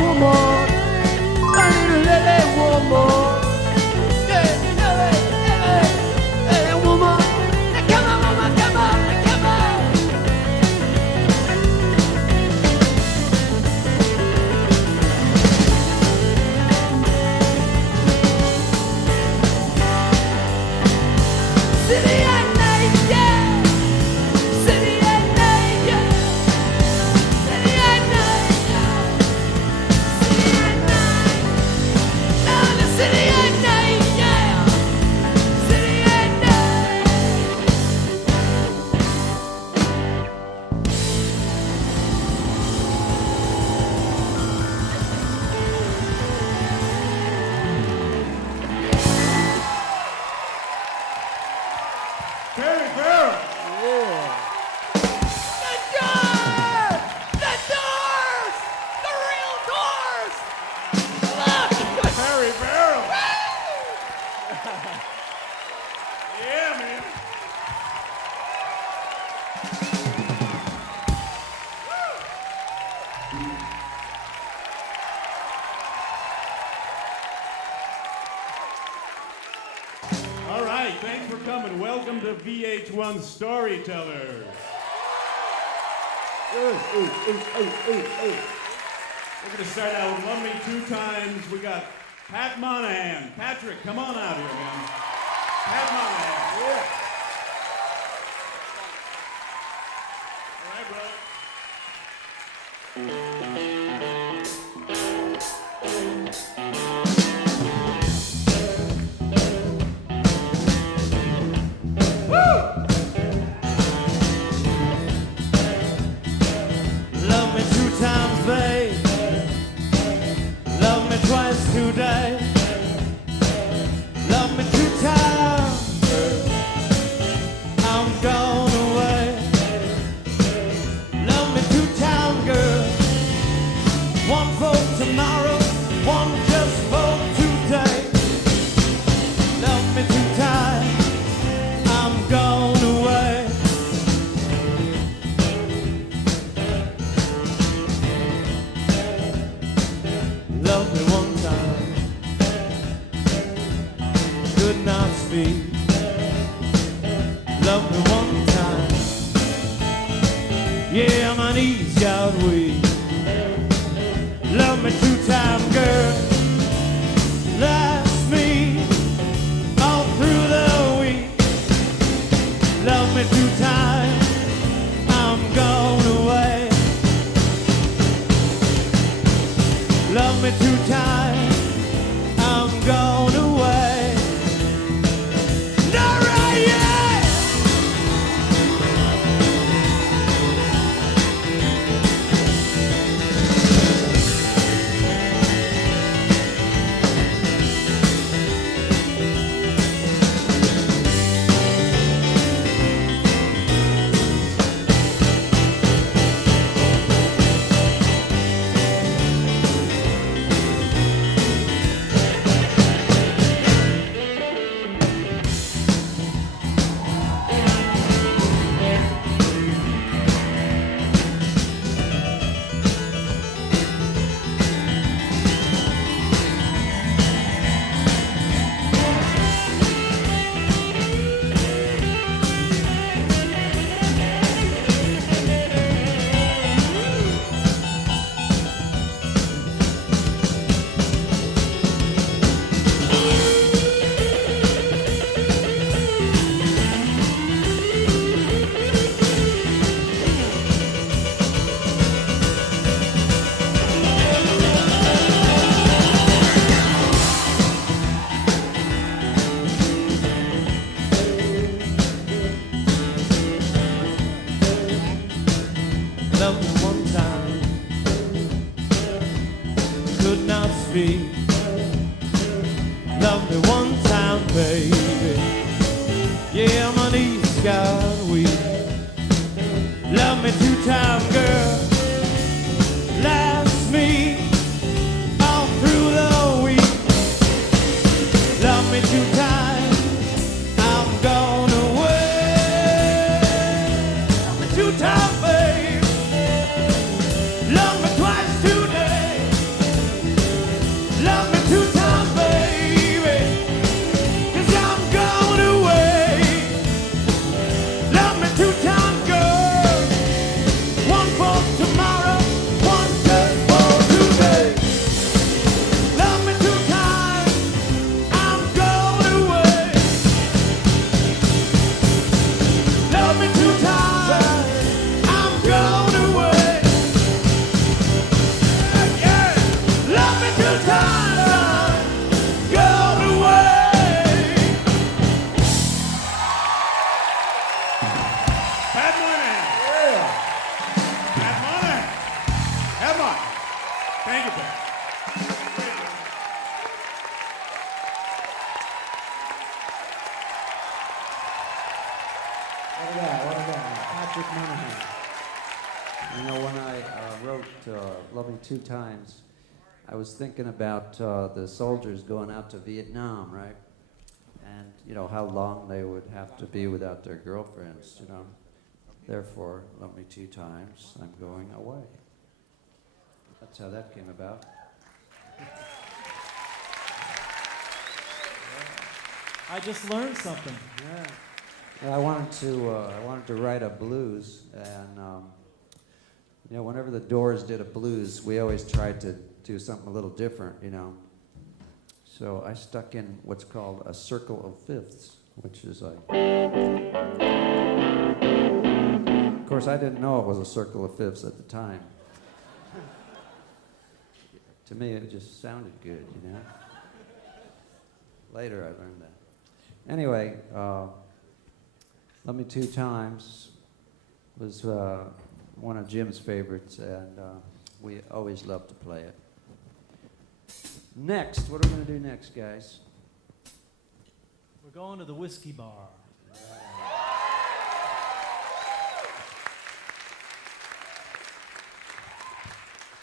woman, a little lady woman. Hey, woman, come on, woman, come on, come on. City at night, yeah. City at night, yeah. City at night, yeah. City at night. Now the city at night, yeah. City at night. Terry Farrell. The doors! The doors! The real doors! Look! Terry Farrell. Yeah, man. All right, thanks for coming. Welcome to VH1 Storytellers. We're going to start out with Love Me Two Times. We got Pat.Mohanan. Patrick, come on out here, man. Pat.Mohanan. Yeah. All right, brother. Love me two times, babe. Love me twice today. Love me two times. I'm gone away. Love me two times, girl. One for tomorrow, one just for today. Love me two times. I'm gone away. Love me one time, could not speak. Love me one time, yeah, my knees got weak. Love me two times, girl, last me all through the week. Love me two times, I'm gone away. Love me two times, I'm gone away. Not right yet. Love me one time, could not speak. Love me one time, baby. Yeah, my knees got weak. Love me two times, girl. Last me all through the week. Love me two times, I'm gone away. Love me two times, babe. Love me twice today. Thank you, Pat. What is that? Pat.Mohanan. You know, when I wrote Love Me Two Times, I was thinking about the soldiers going out to Vietnam, right? And, you know, how long they would have to be without their girlfriends, you know. Therefore, love me two times, I'm going away. That's how that came about. I just learned something. Yeah. Well, I wanted to write a blues, and you know, whenever the Doors did a blues, we always tried to do something a little different, you know. So I stuck in what's called a circle of fifths, which is like. Of course, I didn't know it was a circle of fifths at the time. To me, it just sounded good, you know. Later, I learned that. Anyway. Love Me Two Times was one of Jim's favorites, and we always loved to play it. Next, what are we going to do next, guys? We're going to the whiskey bar.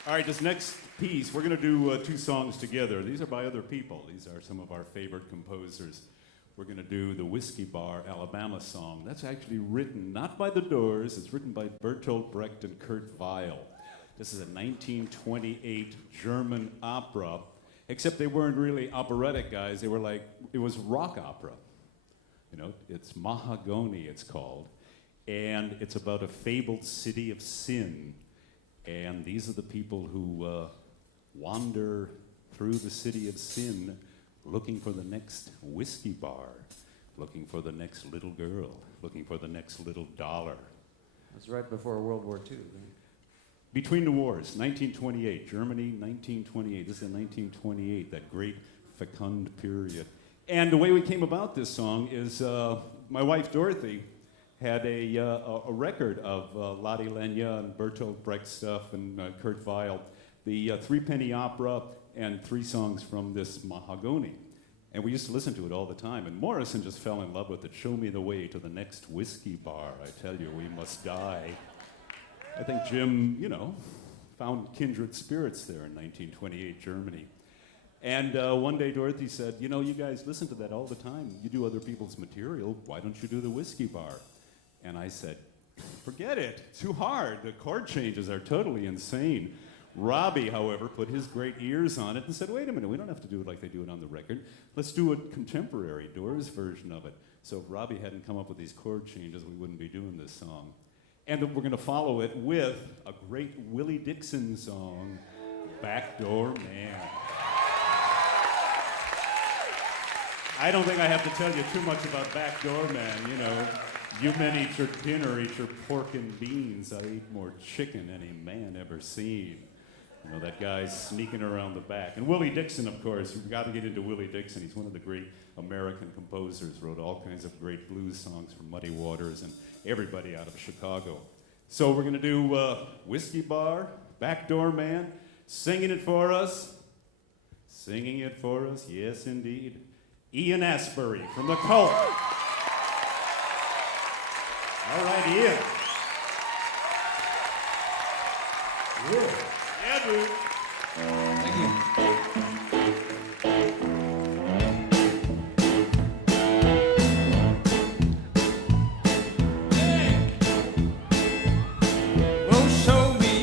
All right, this next piece, we're going to do two songs together. These are by other people. These are some of our favorite composers. We're going to do the Whiskey Bar Alabama song. That's actually written not by the Doors. It's written by Bertolt Brecht and Kurt Weill. This is a 1928 German opera, except they weren't really operatic guys. They were like, it was rock opera. You know, it's Mahagoni, it's called. And it's about a fabled city of sin. And these are the people who wander through the city of sin, looking for the next whiskey bar, looking for the next little girl, looking for the next little dollar. It was right before World War II. Right? Between the wars, 1928, Germany, 1928. This is in 1928, that great fecund period. And the way we came about this song is my wife Dorothy had a record of Lottie Lenya and Bertolt Brecht stuff and Kurt Weill, the Three-Penny Opera, and 3 songs from this Mahagoni. And we used to listen to it all the time. And Morrison just fell in love with it. Show me the way to the next whiskey bar. I tell you, we must die. I think Jim, you know, found kindred spirits there in 1928 Germany. And one day Dorothy said, you know, you guys listen to that all the time. You do other people's material. Why don't you do the whiskey bar? And I said, forget it. It's too hard. The chord changes are totally insane. Robbie, however, put his great ears on it and said, wait a minute, we don't have to do it like they do it on the record. Let's do a contemporary Doors version of it. So if Robbie hadn't come up with these chord changes, we wouldn't be doing this song. And we're going to follow it with a great Willie Dixon song, Backdoor Man. I don't think I have to tell you too much about Backdoor Man, you know. You men eat your dinner, eat your pork and beans. I eat more chicken than any man ever seen. You know, that guy's sneaking around the back. And Willie Dixon, of course, we've got to get into Willie Dixon. He's one of the great American composers, wrote all kinds of great blues songs from Muddy Waters and everybody out of Chicago. So we're going to do Whiskey Bar, Backdoor Man, singing it for us, yes indeed, Ian Astbury from The Cult. All right, Ian. Yeah, dude. Thank you. Well, show me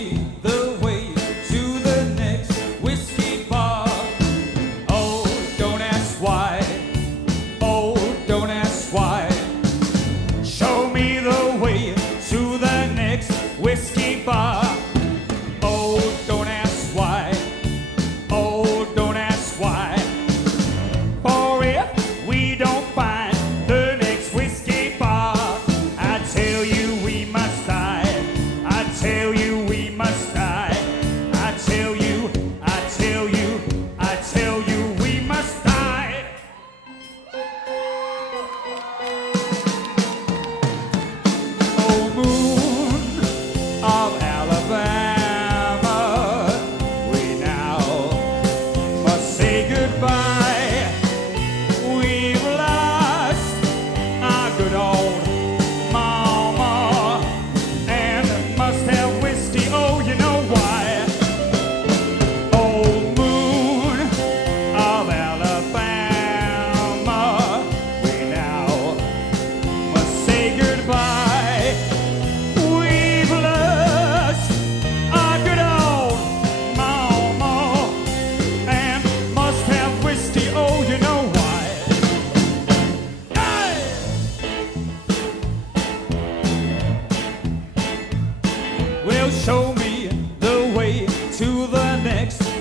the way to the next whiskey bar. Oh, don't ask why. Oh, don't ask why. Show me the way to the next whiskey bar. Oh, don't ask why.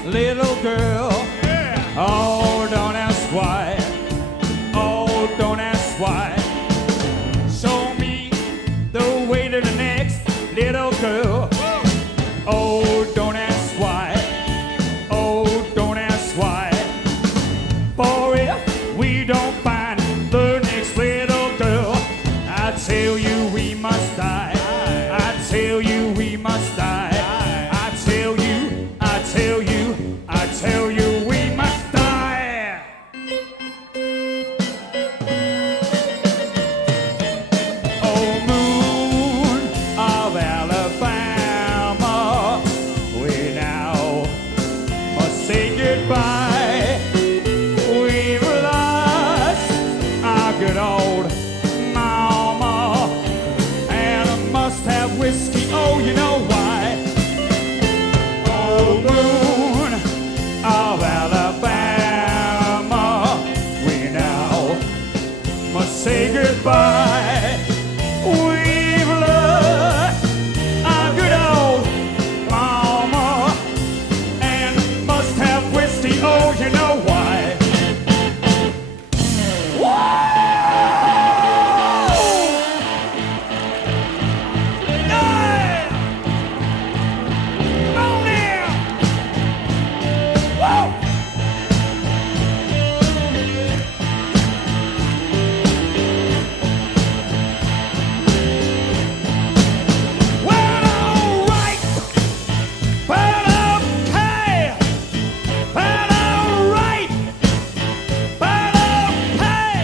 little girl. Oh, don't ask why. Oh, don't ask why. Show me the way to the next little girl. Oh, don't ask why. Oh, don't ask why. For if we don't find the next little girl, I tell you we must die. I tell you we must die. I tell you, I tell you, I tell you we must die. Oh, moon of Alabama, we now must say goodbye. We've lost our good old mama, and I must have whiskey. Oh, you know why? Oh, moon of Alabama, we now must say goodbye. We've lost our good old mama, and must have whiskey. Oh, you know why? Whoa! Yeah! Come on now! Whoa! Well, alright, but okay, but alright, but okay.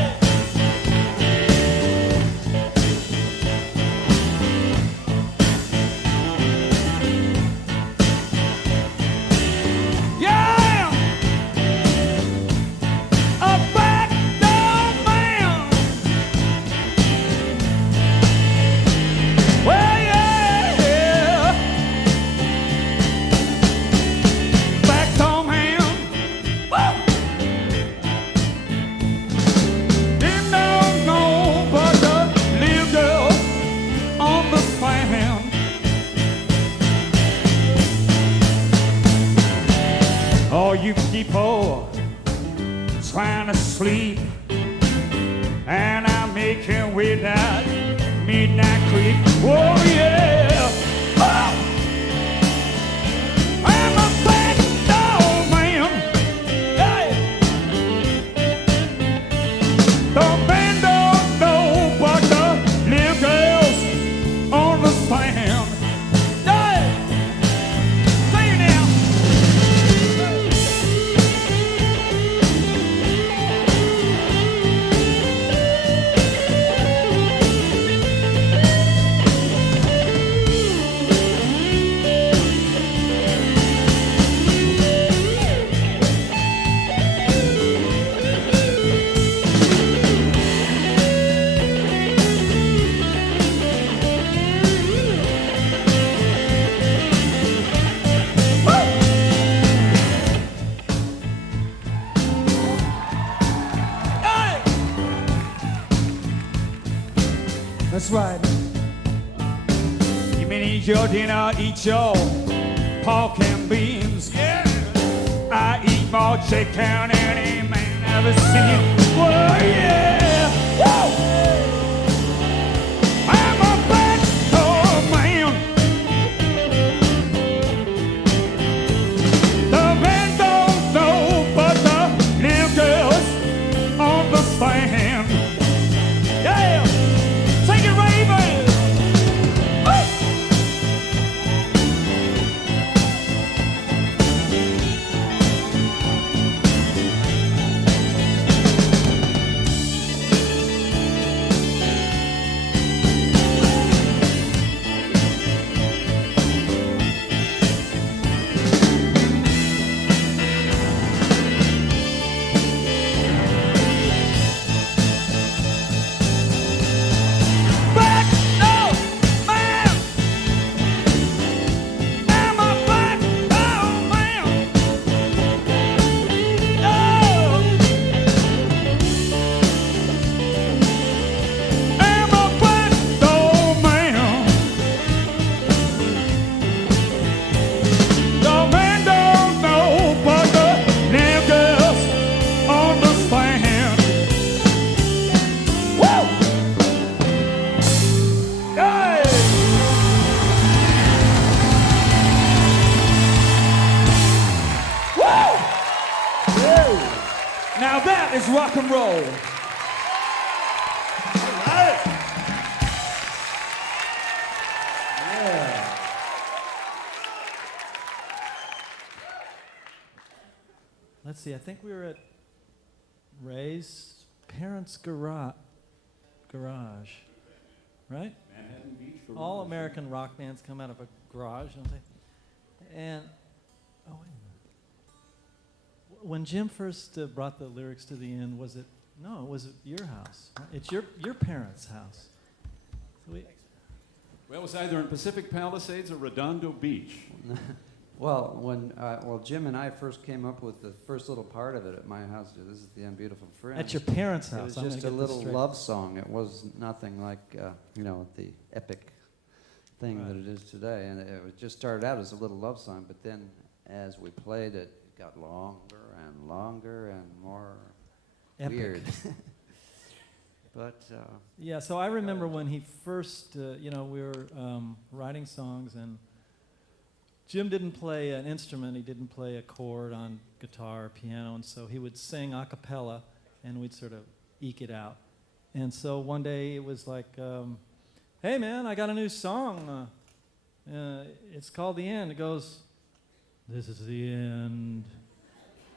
Yeah, a backdoor man. Well, yeah, backdoor man. Woo! Didn't know but the little girl on the fan. Oh, you people trying to sleep, and I'm making with that midnight creep. Oh yeah, oh. I'm a backdoor man. Hey. The man don't know but the little girls on the fan. Hey. Say it now. Hey. That's right. You mean eat your dinner, eat your pork and beans. Yeah. I eat more chicken than any man ever seen. Well, yeah. Woo! I'm a backdoor man. The man don't know but the little girls on the stand. Yeah. Take it, Raven. Woo! Now that is rock and roll. Let's see, I think we were at Ray's parents' garage, right? Manhattan Beach. for All Rivers. American rock bands come out of a garage, don't they? And, oh, wait a minute. When Jim first brought the lyrics to the end, was it, no, it was at your house. Right? It's your parents' house. So we, Well, it was either in Pacific Palisades or Redondo Beach. Well, when Jim and I first came up with the first little part of it at my house, this is the Unbeautiful Friend. at your parents' It house. was I'm just a gonna get this little straight. love song. It was nothing like, the epic thing Right. that it is today. And it just started out as a little love song, but then as we played it, it got longer and more Epic. weird. But Yeah, so I remember when he first, we were writing songs, and Jim didn't play an instrument. He didn't play a chord on guitar or piano, and so he would sing a cappella, and we'd sort of eke it out. And so one day it was like, hey, man, I got a new song. It's called The End. It goes, this is the end,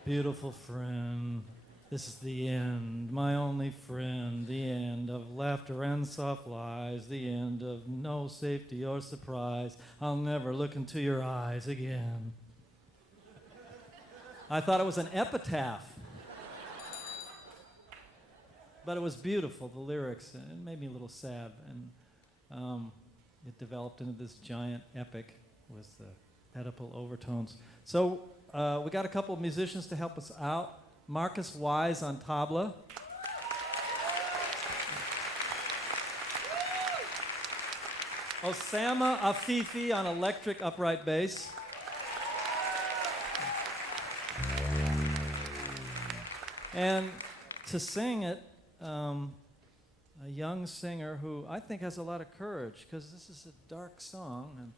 beautiful friend. This is the end, my only friend, the end of laughter and soft lies, the end of no safety or surprise. I'll never look into your eyes again. I thought it was an epitaph. But it was beautiful, the lyrics, and it made me a little sad. And it developed into this giant epic with Oedipal overtones. So we got a couple of musicians to help us out. Marcus Wise on tabla. Osama Afifi on electric upright bass. And to sing it, a young singer who I think has a lot of courage, because this is a dark song, and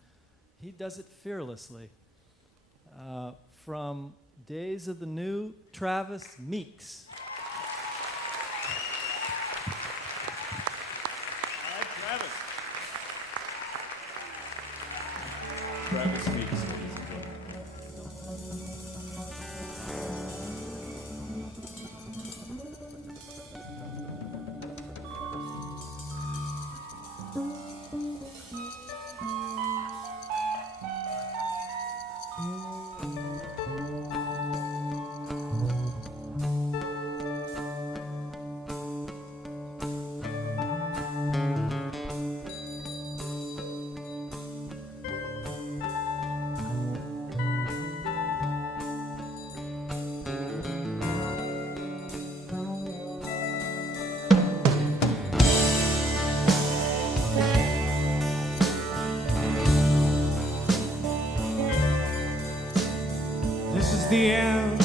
he does it fearlessly. From Days of the New, Travis Meeks. All right, Travis. Travis Meeks, ladies and gentlemen. This is the end,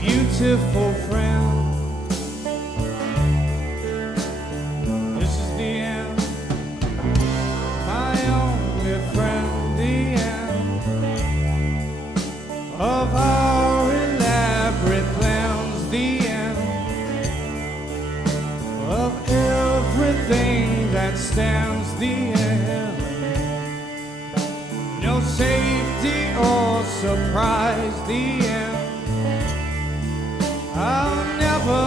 beautiful friend. This is the end, my only friend. The end of our elaborate plans. The end of everything that stands. The end, no safety or surprise. The end, I'll never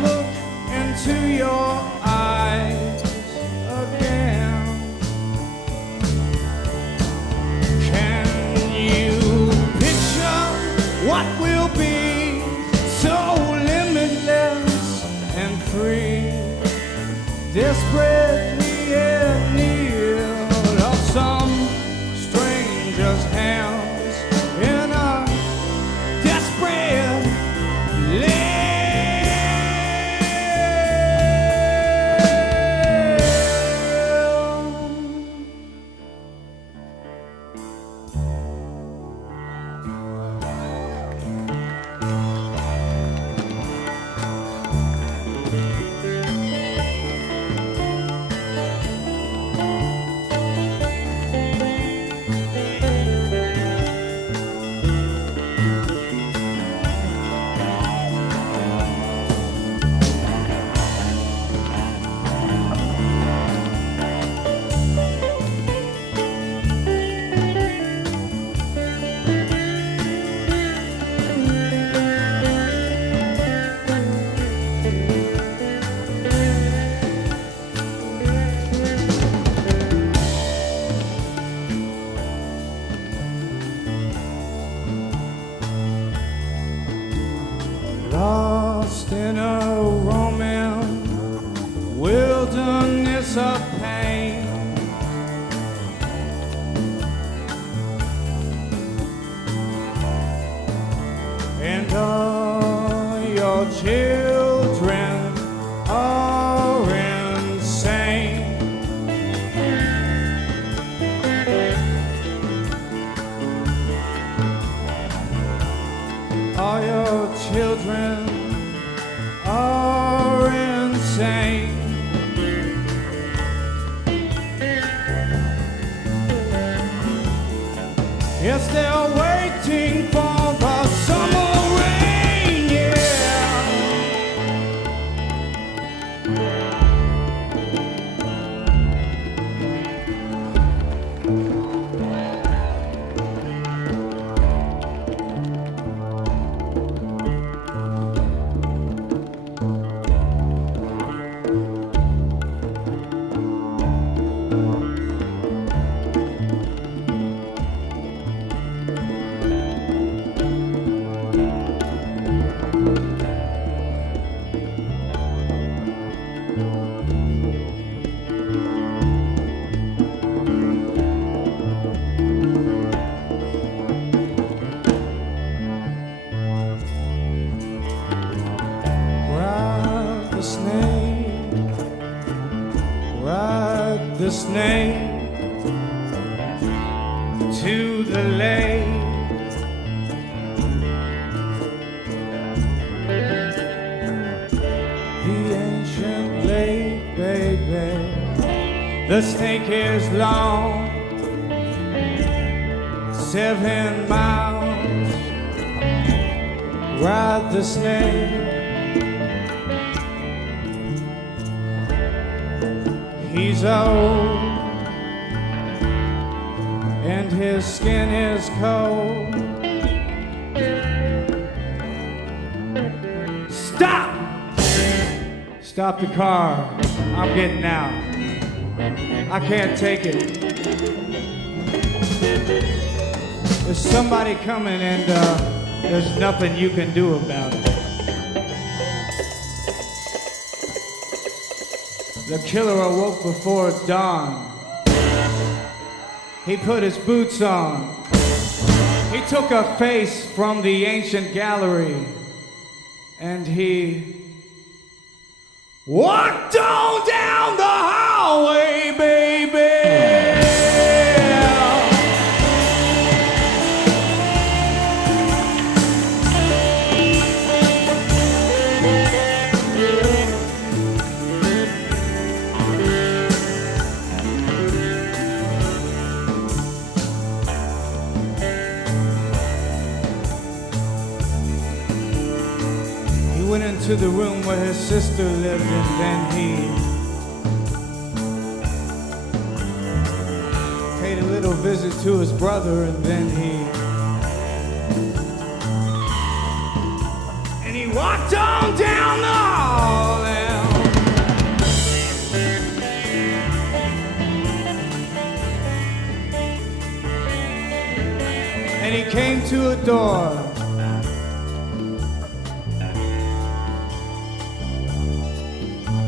look into your eyes again. Can you picture what will be so limitless and free? Desperately in need of some stranger's hands in a desperate land. Lost in a roaming wilderness of pain. And all your children are insane. All your children are insane. Yes, they're waiting for the summer rain, yeah. Ride the snake, ride the snake to the lake. The ancient lake, baby. The snake is long, 7 miles. Ride the snake. He's old and his skin is cold. Stop! Stop the car. I'm getting out. I can't take it. There's somebody coming and there's nothing you can do about it. The killer awoke before dawn. He put his boots on. He took a face from the ancient gallery and he walked on down the hallway, baby. Went into the room where his sister lived, and then he paid a little visit to his brother, and then he walked on down the hall. And he came to a door.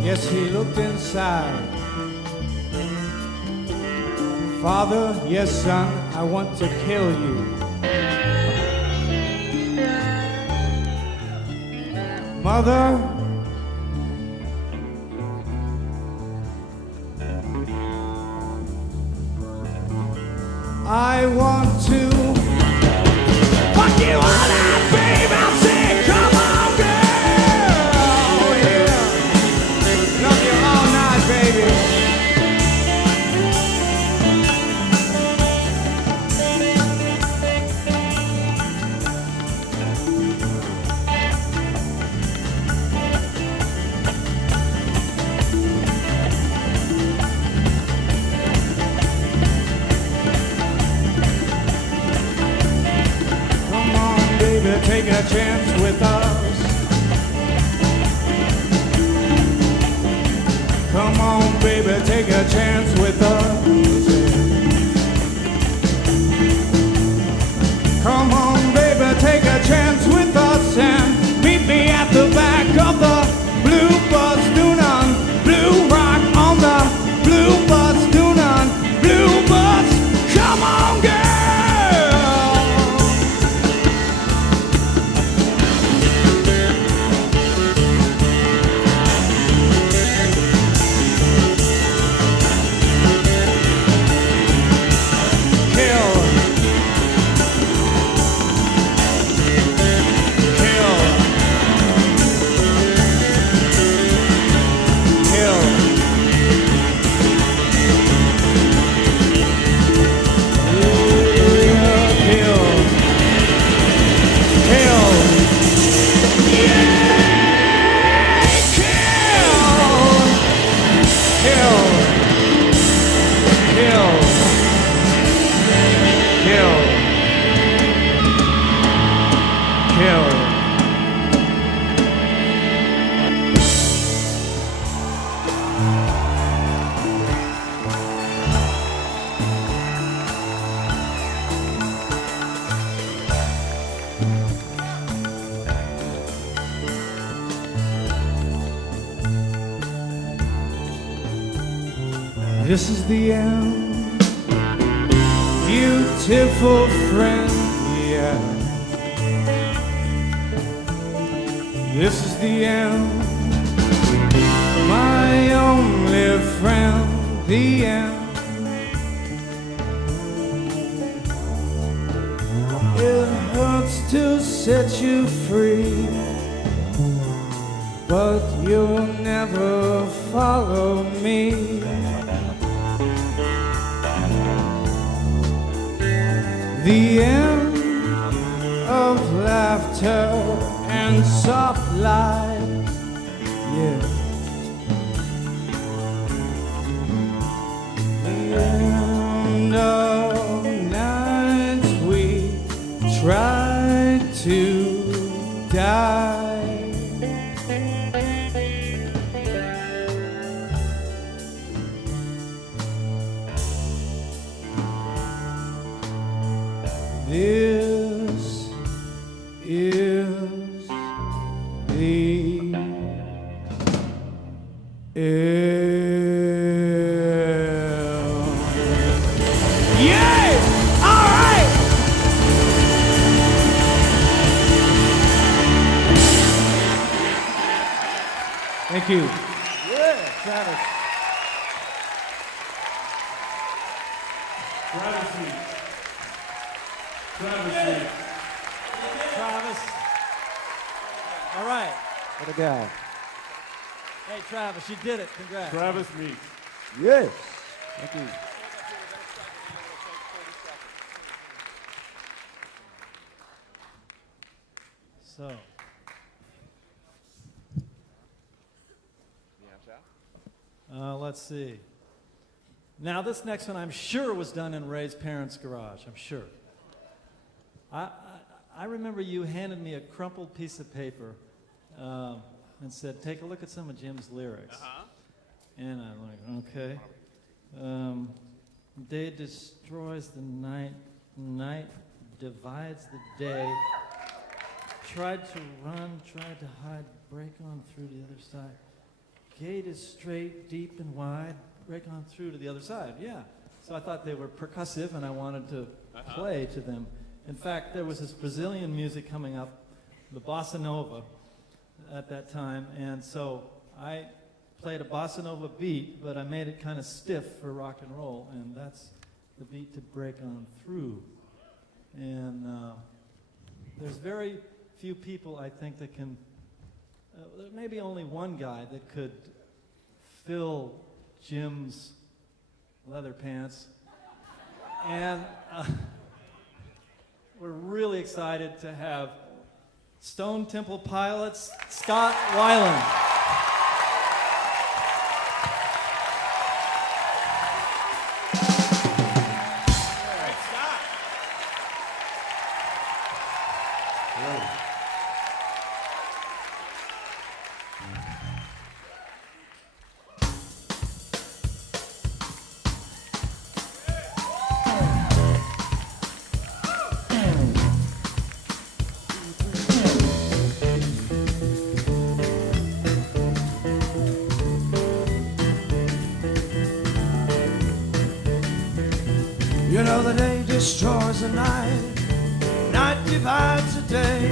Yes, he looked inside. Father, yes, son, I want to kill you. Mother, I want to fuck you all up, babe. I'll say, come on, girl. Yeah. Love you all night, baby. Take a chance with us. Come on, baby, take a chance with us. Come on, baby, take a chance with us and meet me at the back of This is the end, beautiful friend, yeah. This is the end, my only friend, the end. It hurts to set you free, but you'll never follow me. The end of laughter and soft lies, yeah. The end of nights we tried to die. This is the Yay! All right! Thank you. Yeah, Travis. Travis. All right. What a guy. Hey, Travis, you did it. Congrats. Travis Meeks. Yes. Thank you. So. Let's see. Now, this next one I'm sure was done in Ray's parents' garage. I'm sure. I remember you handed me a crumpled piece of paper and said, take a look at some of Jim's lyrics. And I'm like, okay. Day destroys the night, night divides the day. Tried to run, tried to hide, break on through to the other side. Gate is straight, deep and wide, break on through to the other side. Yeah. So I thought they were percussive and I wanted to play to them. In fact, there was this Brazilian music coming up, the bossa nova, at that time, and so I played a bossa nova beat, but I made it kind of stiff for rock and roll, and that's the beat to break on through. And there's very few people, I think, that can, maybe only one guy that could fill Jim's leather pants. And we're really excited to have Stone Temple Pilots, Scott Weiland. You know the day destroys the night, night divides the day.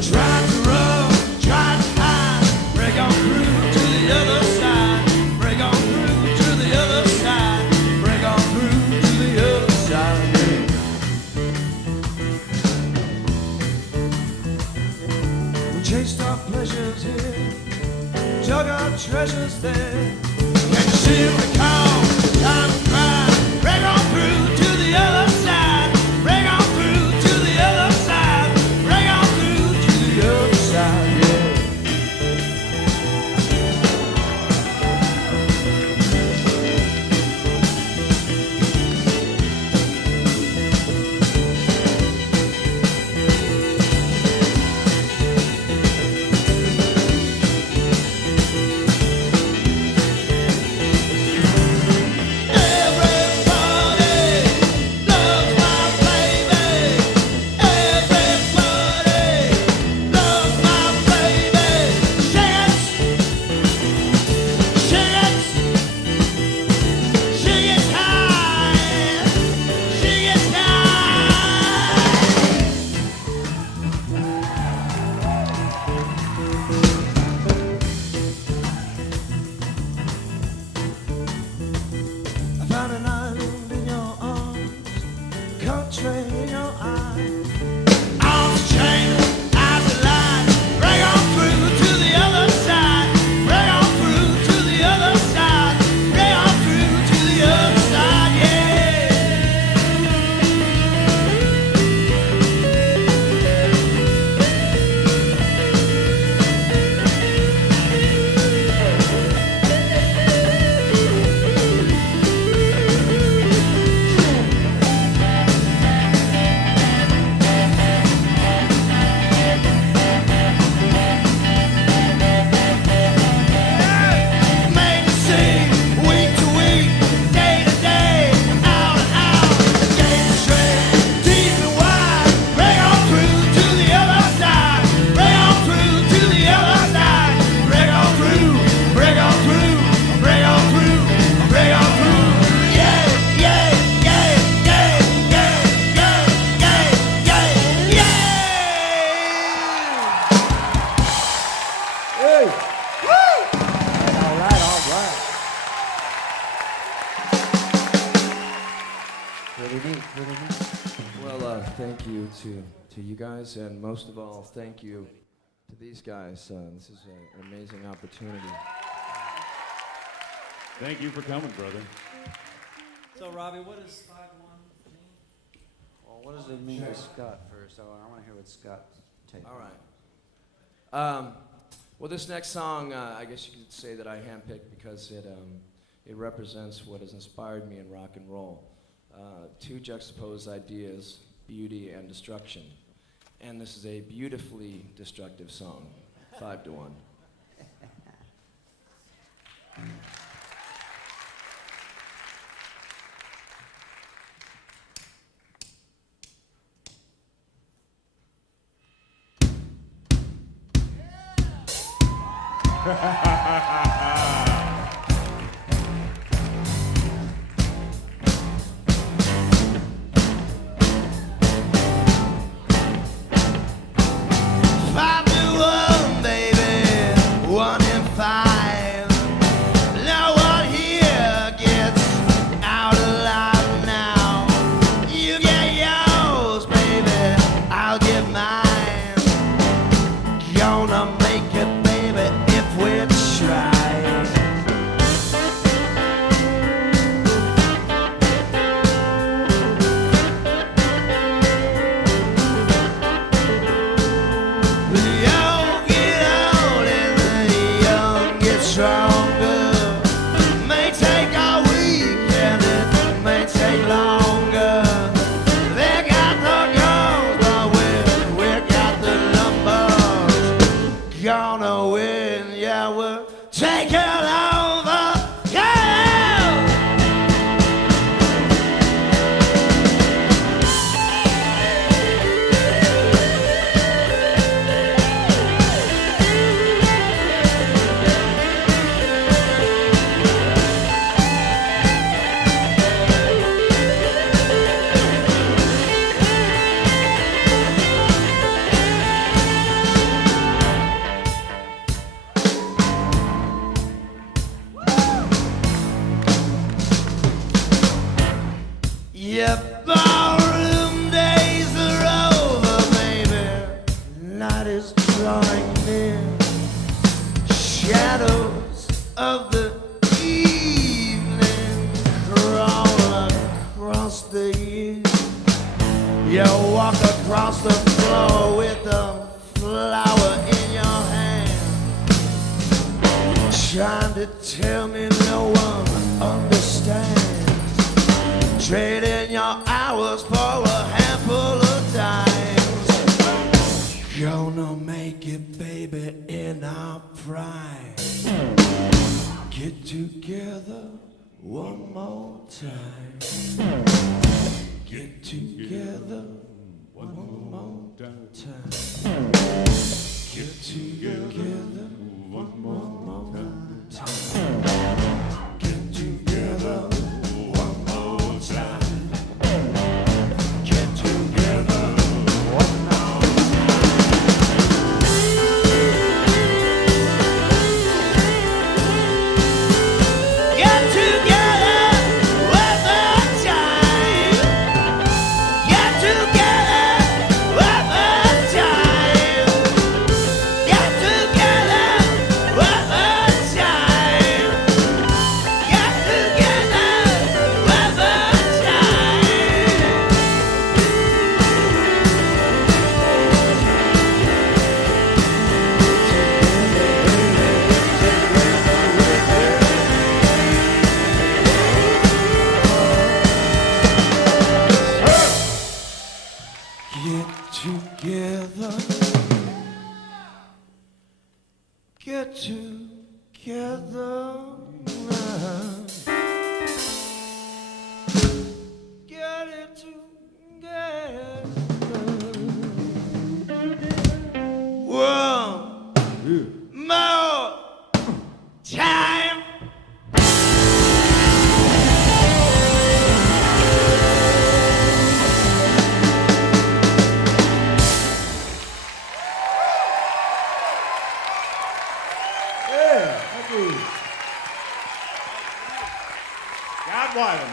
Try to run, try to hide, break on through to the other side, break on through to the other side, break on through to the other side. We chased our pleasures here, dug our treasures there, and still recall time to cry, break on through to the other side, break on through to the other side, break on through to the other side, yeah. to you guys, and most of all, thank you to these guys. This is an amazing opportunity. Thank you for coming, brother. So, Robbie, what does 5-1 mean? Well, what does it mean to Scott first? I want to hear what Scott's take. All right. Well, this next song, I guess you could say that I handpicked because it represents what has inspired me in rock and roll. Two juxtaposed ideas, beauty and destruction. And this is a beautifully destructive song, 5-1.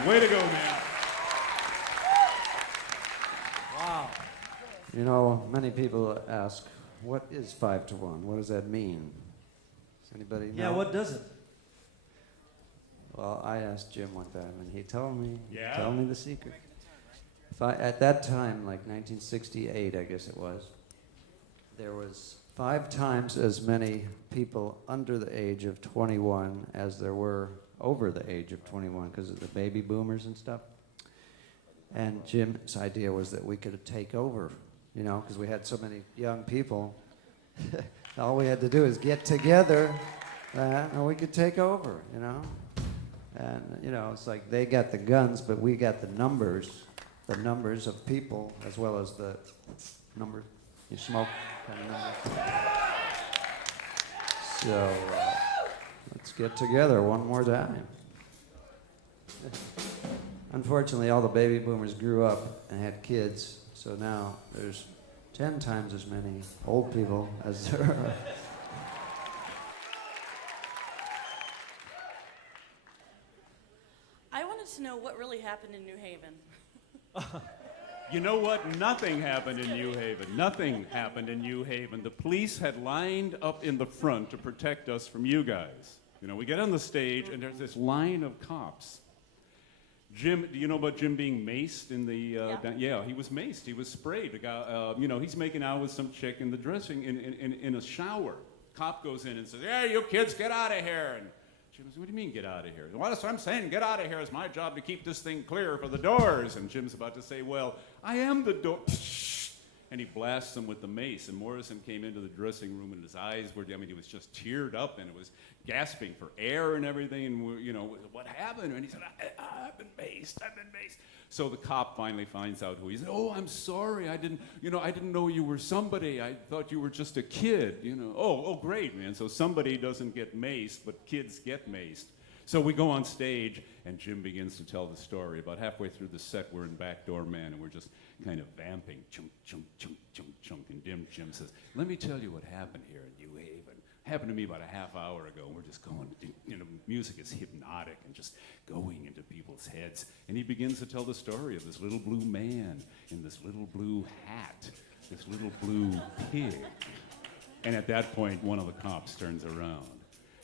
Way to go, man. Wow. You know, many people ask, what is 5 to 1? What does that mean? Does anybody know? Yeah, what does it? Well, I asked Jim one time, and he told me, Yeah? told me the secret. At that time, like 1968, I guess it was, there was 5 times as many people under the age of 21 as there were over the age of 21 because of the baby boomers and stuff. And Jim's idea was that we could take over, you know, because we had so many young people. All we had to do is get together, and we could take over, you know. And, you know, it's like they got the guns, but we got the numbers of people, as well as the number, you smoke kind of number. So, let's get together one more time. Unfortunately, all the baby boomers grew up and had kids, so now there's 10 times as many old people as there are. I wanted to know what really happened in New Haven. You know what? Nothing happened in New Haven. Nothing happened in New Haven. The police had lined up in the front to protect us from you guys. You know, we get on the stage, and there's this line of cops. Jim, do you know about Jim being maced in the... yeah, he was maced. He was sprayed. The guy, you know, he's making out with some chick in the dressing, in a shower. Cop goes in and says, "Hey, you kids, get out of here." And Jim says, "What do you mean, get out of here?" "Well, that's what I'm saying. Get out of here. It's my job to keep this thing clear for the doors." And Jim's about to say, "Well, I am the door." And he blasts them with the mace. And Morrison came into the dressing room, and his eyes were, I mean, he was just teared up, and it was gasping for air and everything. And, you know, "What happened?" And he said, I've been maced. I've been maced. So the cop finally finds out who he is. "Oh, I'm sorry. I didn't know you were somebody. I thought you were just a kid, you know." Oh, great, man. So somebody doesn't get maced, but kids get maced. So we go on stage, and Jim begins to tell the story. About halfway through the set, we're in Backdoor Man, and we're just kind of vamping, chunk, chunk, chunk, chunk, chunk. And Jim says, "Let me tell you what happened here in New Haven. Happened to me about a half hour ago." And we're just going, you know, music is hypnotic and just going into people's heads. And he begins to tell the story of this little blue man in this little blue hat, this little blue pig. And at that point, one of the cops turns around.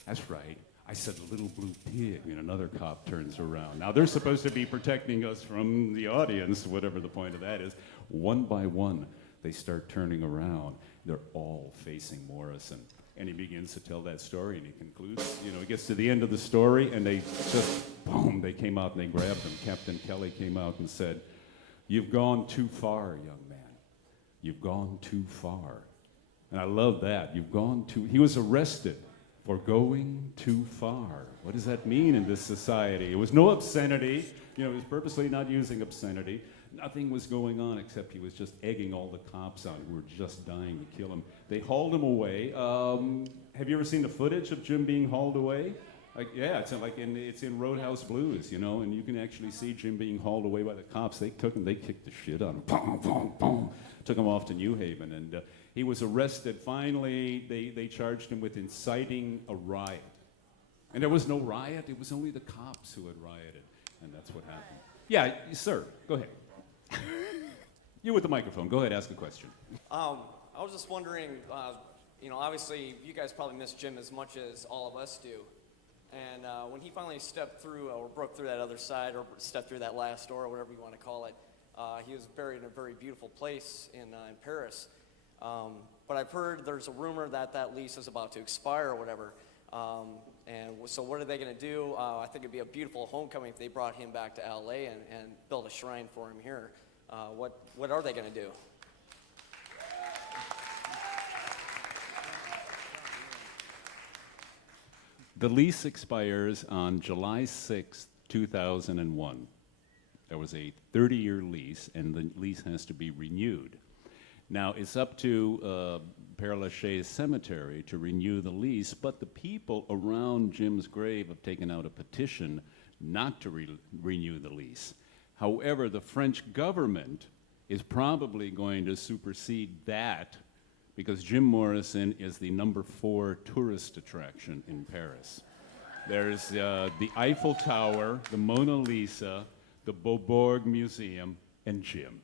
"That's right. I said the little blue pig," and another cop turns around. Now, they're supposed to be protecting us from the audience, whatever the point of that is. One by one, they start turning around. They're all facing Morrison. And he begins to tell that story, and he concludes, you know, he gets to the end of the story, and they just, boom, they came out and they grabbed him. Captain Kelly came out and said, "You've gone too far, young man. You've gone too far." And I love that. He was arrested for going too far. What does that mean in this society? It was no obscenity. You know, he was purposely not using obscenity. Nothing was going on except he was just egging all the cops on who were just dying to kill him. They hauled him away. Have you ever seen the footage of Jim being hauled away? Yeah, it's in Roadhouse Blues, you know, and you can actually see Jim being hauled away by the cops. They kicked the shit out of him. Boom, boom, boom. Took him off to New Haven, and he was arrested. Finally, they charged him with inciting a riot. And there was no riot. It was only the cops who had rioted, and that's what happened. Yeah, sir, go ahead. You with the microphone. Go ahead, ask a question. I was just wondering, you know, obviously you guys probably miss Jim as much as all of us do. And when he finally stepped through or broke through that other side or stepped through that last door or whatever you want to call it, he was buried in a very beautiful place in Paris. But I've heard there's a rumor that that lease is about to expire or whatever. And so what are they going to do? I think it'd be a beautiful homecoming if they brought him back to LA and built a shrine for him here. What are they going to do? The lease expires on July 6th, 2001. There was a 30-year lease, and the lease has to be renewed. Now, it's up to Père Lachaise Cemetery to renew the lease, but the people around Jim's grave have taken out a petition not to renew the lease. However, the French government is probably going to supersede that because Jim Morrison is the #4 tourist attraction in Paris. There's the Eiffel Tower, the Mona Lisa, the Beaubourg Museum, and Jim.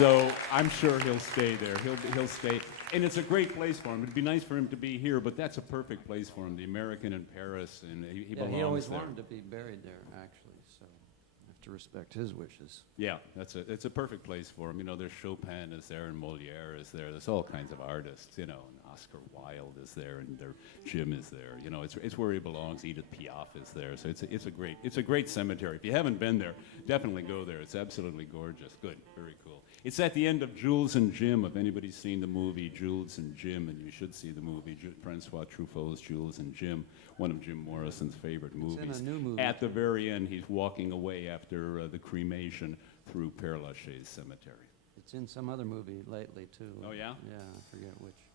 So I'm sure he'll stay there. He'll stay. And it's a great place for him. It'd be nice for him to be here, but that's a perfect place for him. The American in Paris, and he belongs he always there. wanted to be buried there, actually, so I have to respect his wishes. Yeah, it's a perfect place for him. You know, there's Chopin is there, and Moliere is there. There's all kinds of artists, you know, and Oscar Wilde is there, and Jim is there. You know, it's where he belongs. Edith Piaf is there. So it's a great cemetery. If you haven't been there, definitely go there. It's absolutely gorgeous. Good, very cool. It's at the end of Jules and Jim. If anybody's seen the movie Jules and Jim, and you should see the movie, Francois Truffaut's Jules and Jim, one of Jim Morrison's favorite movies. in a new movie. At the very end, he's walking away after the cremation through Père Lachaise Cemetery. It's in some other movie lately, too. Oh, yeah? Yeah, I forget which.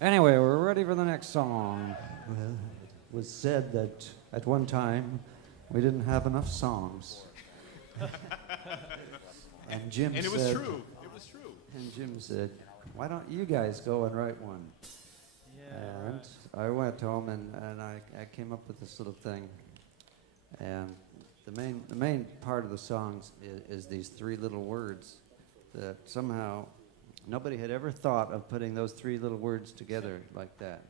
Anyway, we're ready for the next song. Well, it was said that at one time we didn't have enough songs. And Jim said... And it was true. It was true. And Jim said, why don't you guys go and write one? Yeah. And I went home and I came up with this little thing. And the main part of the songs is these three little words that somehow nobody had ever thought of putting those three little words together like that.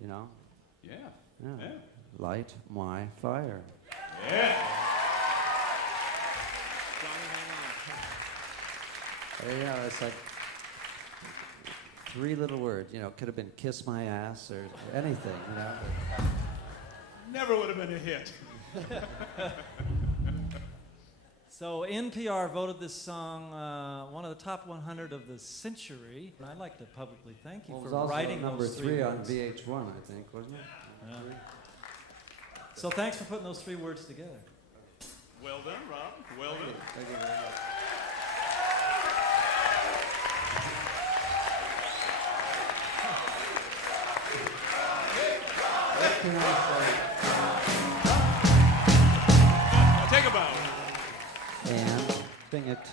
You know? Yeah. Yeah. Light my fire. Yeah. Yeah, it's like three little words. You know, could have been kiss my ass or anything, you know. Never would have been a hit. So NPR voted this song one of the top 100 of the century. And I'd like to publicly thank you Well, it was for also writing number those 3 on words. VH1, I think, wasn't it? Yeah. So thanks for putting those three words together. Well done, Rob. Well done. Thank you very much. What can I Take a bow. say? And being it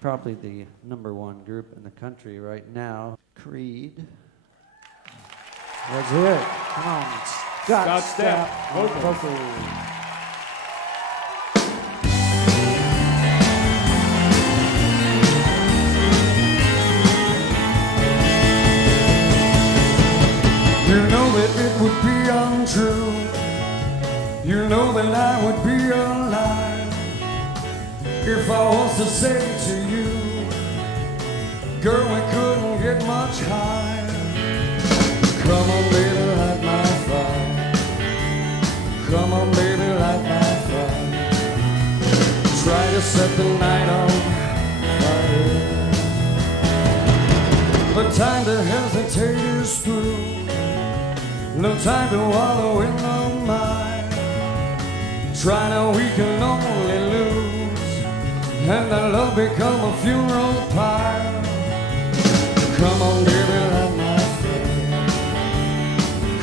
probably the #1 group in the country right now, Creed. Let's hear it. Come on. Scott Stapp, vocals. You know that it would be untrue. You know that I would be a lie if I was to say to you, girl, we couldn't get much higher. Come on, baby, light my fire. Come on, baby, light my fire. Try to set the night on fire. But time to hesitate is through. No time to wallow in the mire. Try now, we can only lose, and our love become a funeral pyre. Come on, baby, light my fire.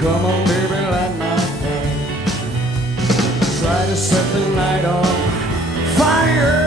Come on, baby, light my fire. Try to set the night on fire.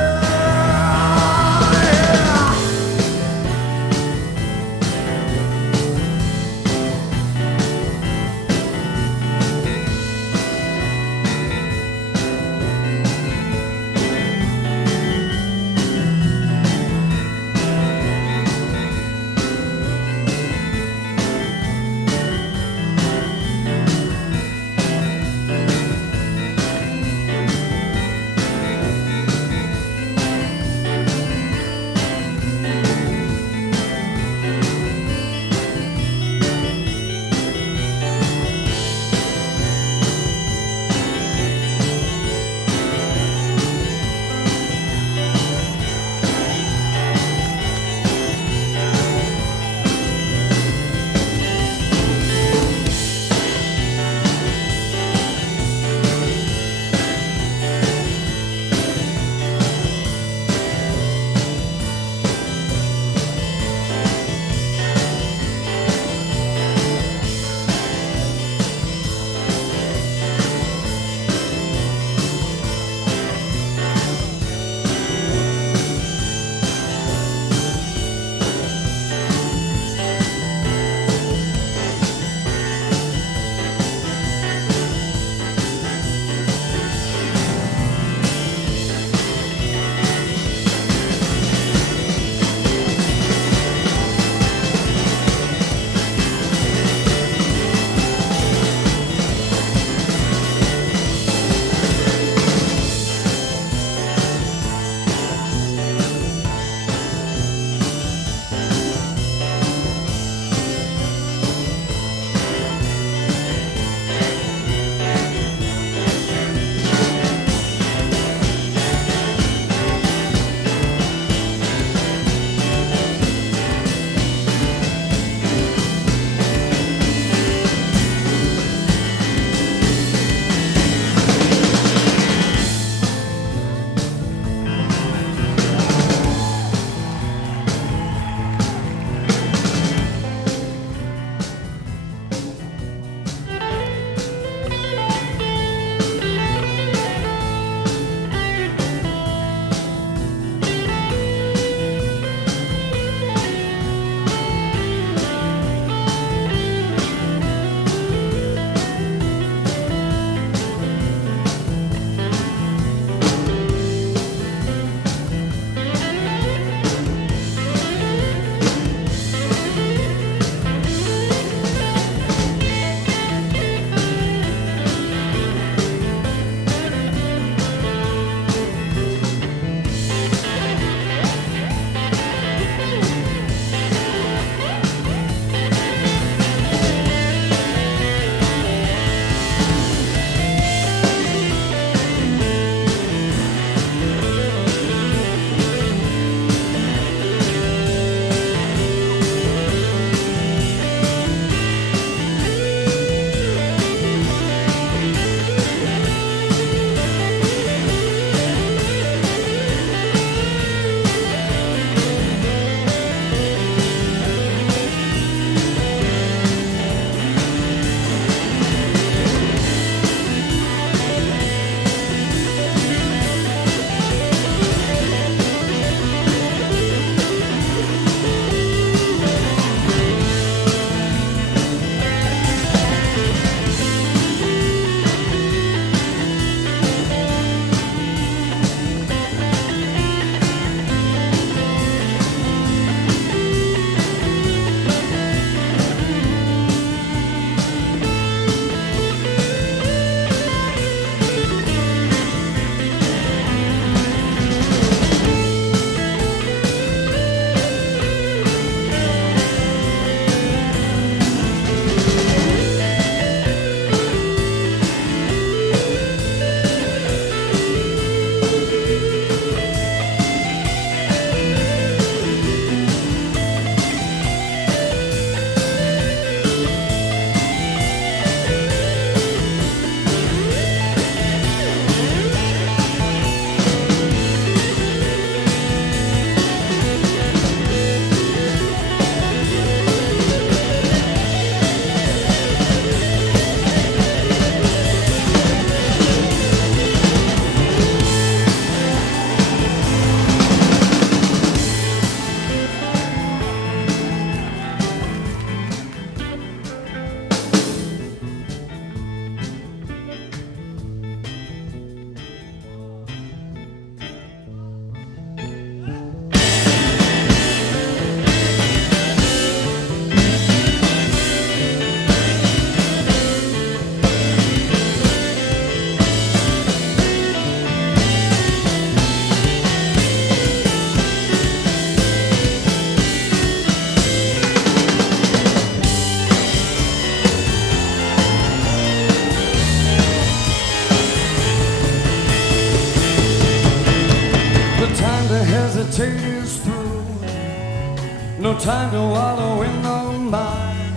No time to wallow in the mire.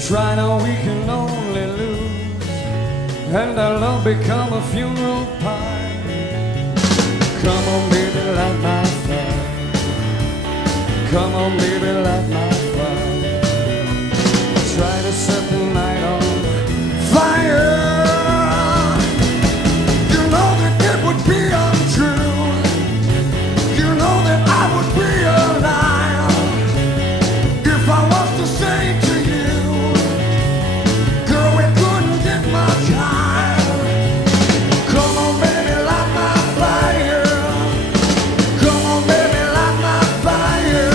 Try now, we can only lose, and our love become a funeral pyre. Come on, baby, light my fire. Come on, baby, light my fire. Try to set the night on fire. You know that it would be untrue. You know that I would be a liar if I was to say to you, girl, we couldn't get much higher. Come on, baby, light my fire. Come on, baby, light my fire.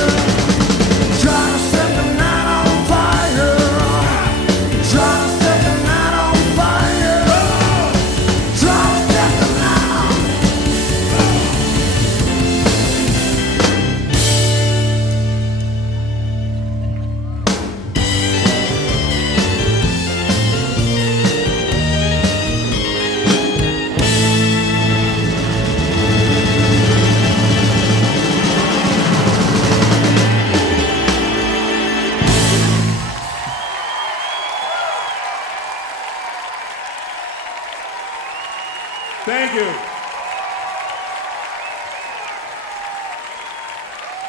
Try to set the night on fire. Try to set the night on fire. Try to set the night on. Thank you.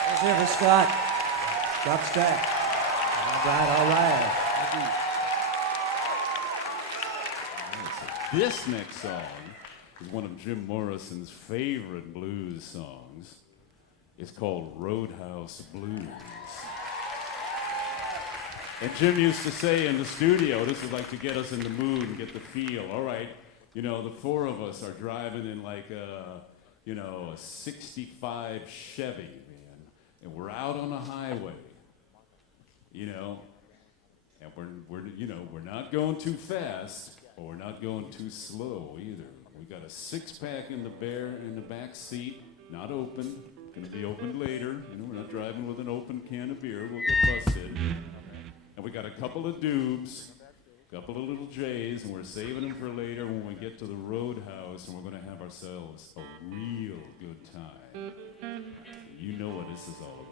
Let's hear for Scott. Scott's back. All right, all right. This next song is one of Jim Morrison's favorite blues songs. It's called Roadhouse Blues. And Jim used to say in the studio, this is like to get us in the mood and get the feel. All right, you know, the four of us are driving in like a 65 Chevy, man, and we're out on a highway, you know, and we're not going too fast, but we're not going too slow either. We got a six-pack in the back seat, not open, gonna be opened later. You know, we're not driving with an open can of beer, we'll get busted. And we got a couple of dubs, a couple of little J's, and we're saving them for later when we get to the Roadhouse, and we're going to have ourselves a real good time. You know what this is all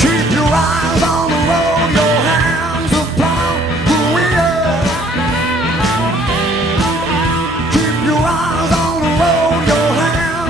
Keep your eyes on the road, your hands upon the wheel. Keep your eyes on the road, your hands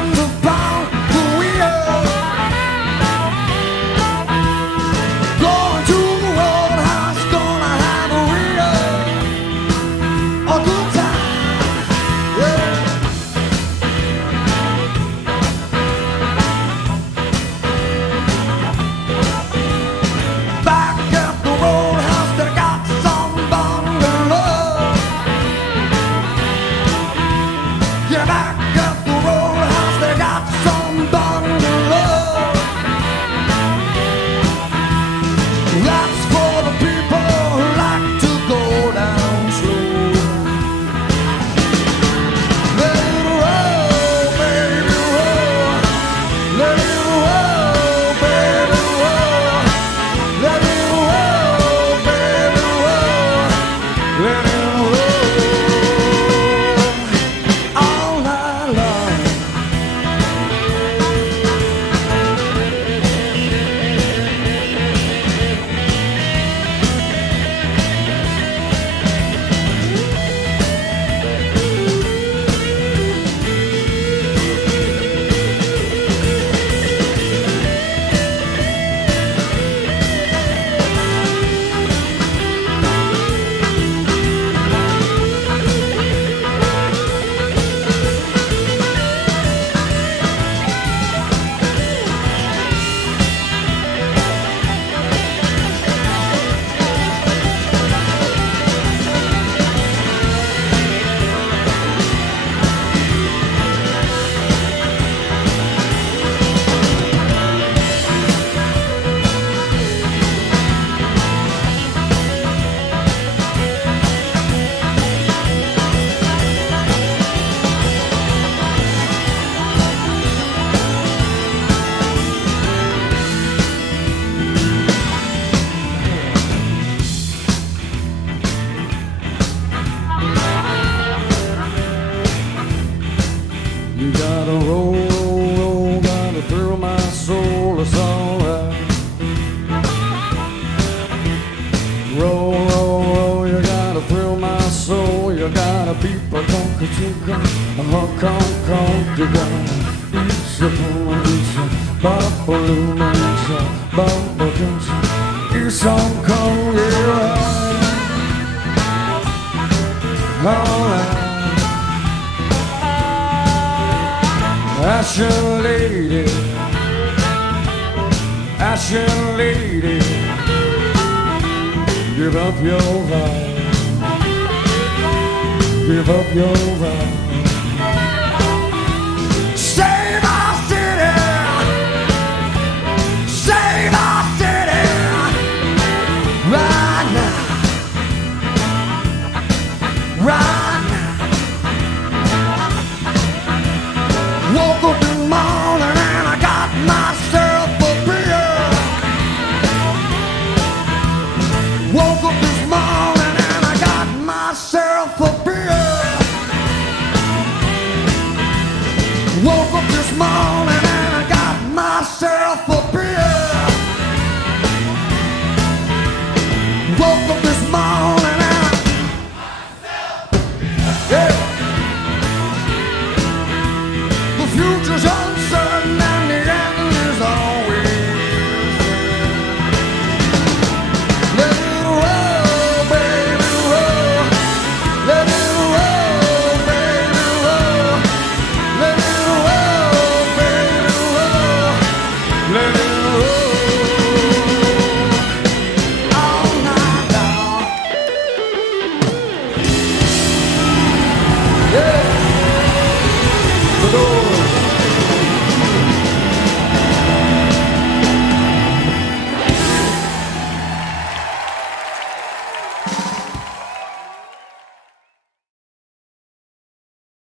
You gotta roll, roll, roll, gotta thrill my soul, it's alright. Roll, roll, roll, you gotta thrill my soul, you gotta beat the conker tinker, honk, honk, honk, you gotta eat your food, eat your bubble, eat your bubble, eat some cold, yeah. Alright. Ashen lady, ashen lady, give up your right, give up your right. Save our city, save our city, right now, right now. Woke up this morning and I got myself a beer. Woke up this morning and I got myself a beer. Woke up this morning and I got myself a